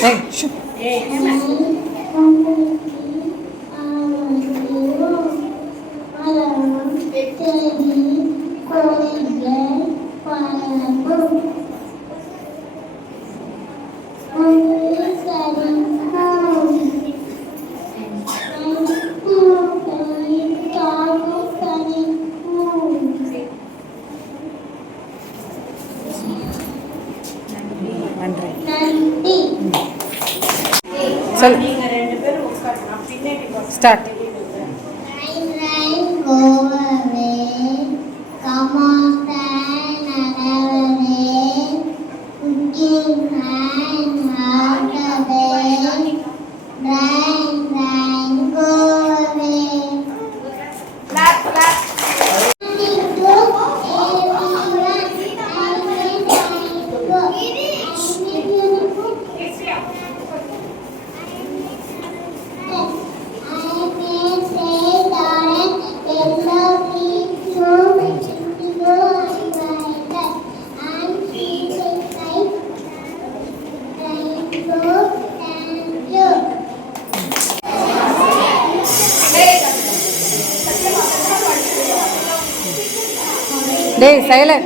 Hey, shoo. Start. Hey, silent.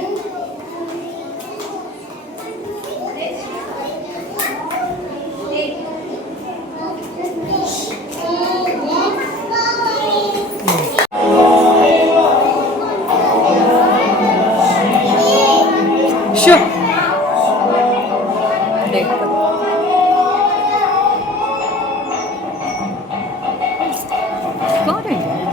Sure. Got it.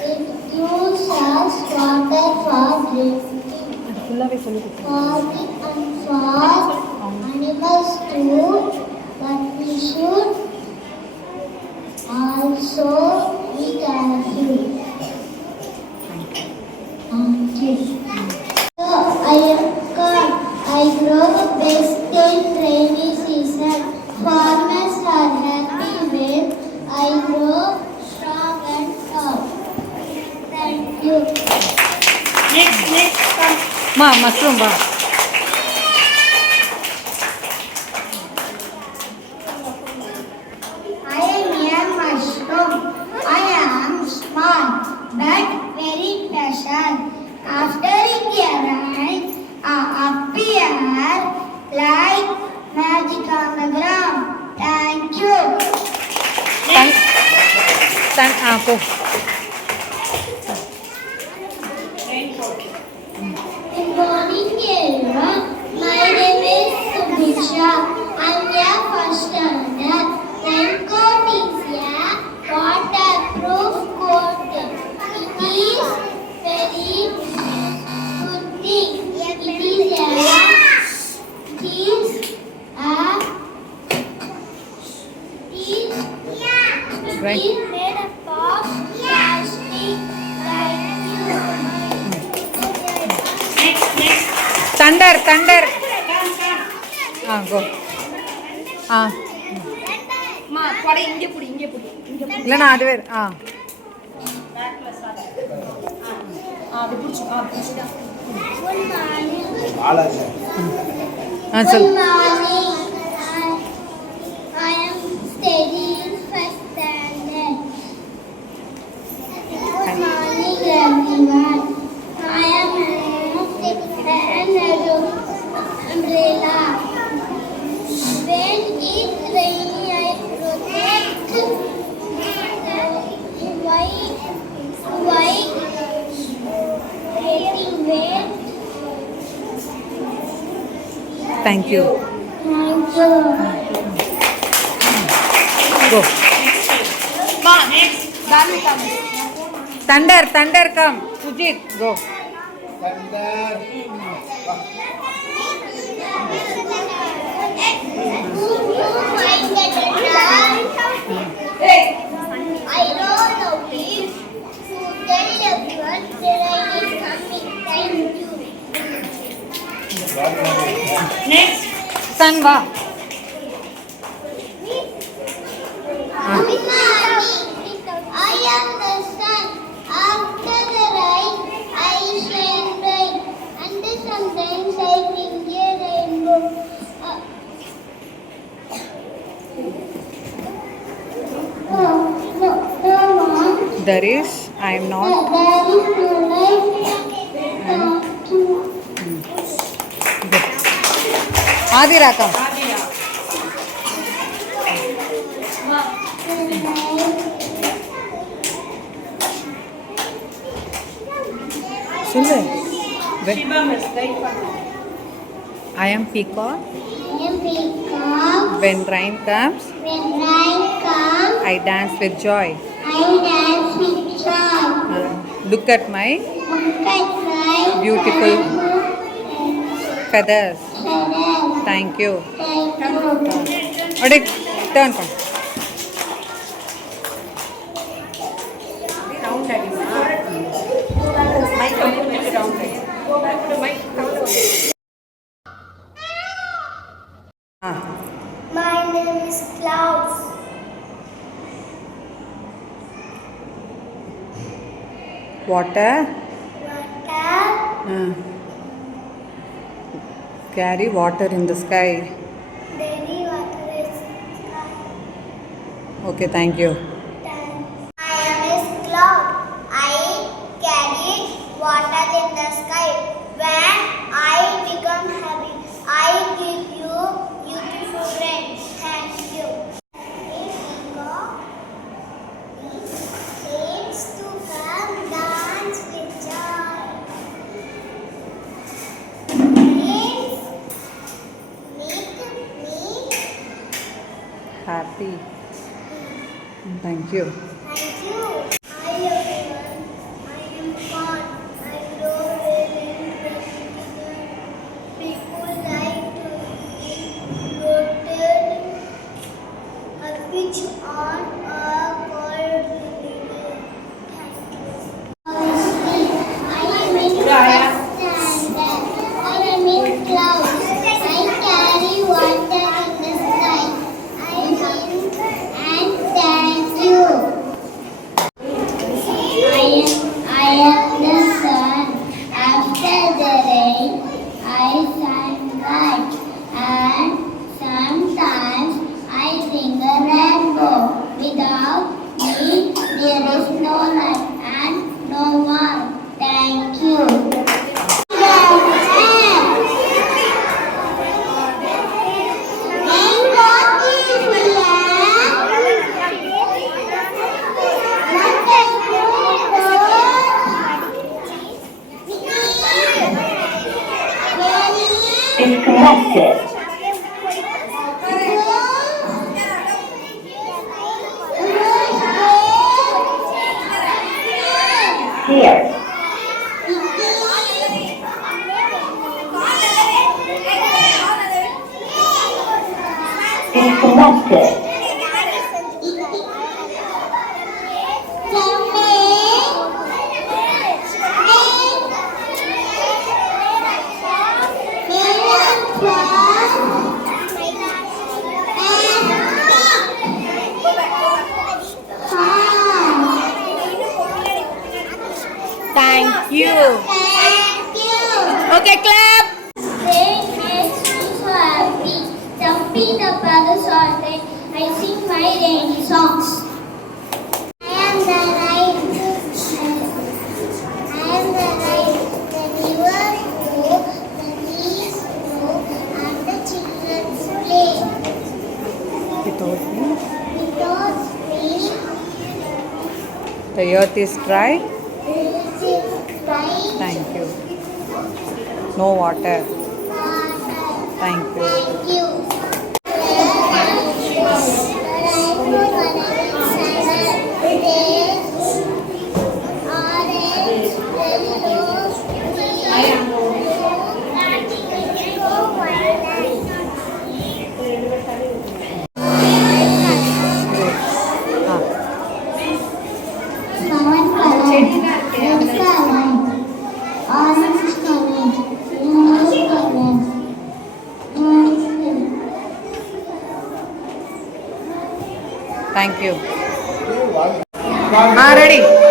It gives us water for drinking, farming and for animals too, but we should Also be careful. Thank you. So I grow best in rainy season. Farmers are happy when I grow strong and tall. Thank you. Next, come. Ma, mushroom, ba. I am a mushroom. I am small but very special. After it arrives, I appear like magic on the ground. Thank you. Go. Good morning, everyone. My name is Subhisha. I'm a first standard. Raincoat is a waterproof coat. It is very good thing. It is Right. made up of plastic. Thunder. Go. Ma, கொடை இங்க புடி. இல்லைண்ணா அது வேறு அது புடிச்சு. புடிச்சுடா. Good morning. சொல். Good morning. I am studying first standard. Good morning, everyone. I am an umbrella. When it's rainy, I protect white getting wet. Thank you. Thank you. Go. Ma, next. Darling, come. Thunder, come. Sujit, go. I don't know if to tell everyone the rain is coming. Thank you. Next. Sun, va. Good morning. I am the sun. After the rain, I shine bright. And sometimes I bring a rainbow. No one. There is, I am not. There is no life. Adira, come. Silver. Shiva must guide for I am peacock. I am peacock. When rain comes, When rain comes, I dance with joy. I dance with joy. Look at my Look at my beautiful feathers. feathers. Thank you. Thank you. Adik, turn, come. round daddy. Mic round daddy. Go back to the mic. My name is Clouds. Water. Water. Carry water in the sky. Daily water is sky. Okay, thank you. My name is Cloud. I carry water in the sky. When I become happy, I give you beautiful rain. Thank you. It's to come dance with joy. Please make me Happy. Thank you. Thank you. Hi everyone. I am Khan. I grow well in Personified. People like to eat roasted fish on a Thank you. Thank you. Okay, clap. Rain makes me so happy. Jumping the puddles all day, I sing my rainy songs. I am the light. I am the light. The river flow, the trees grow, and the children play. Without me, Without me, the earth is dry. it is bright. Thank you. No water. Thank you. Thank you. Ah, thank you. Ready.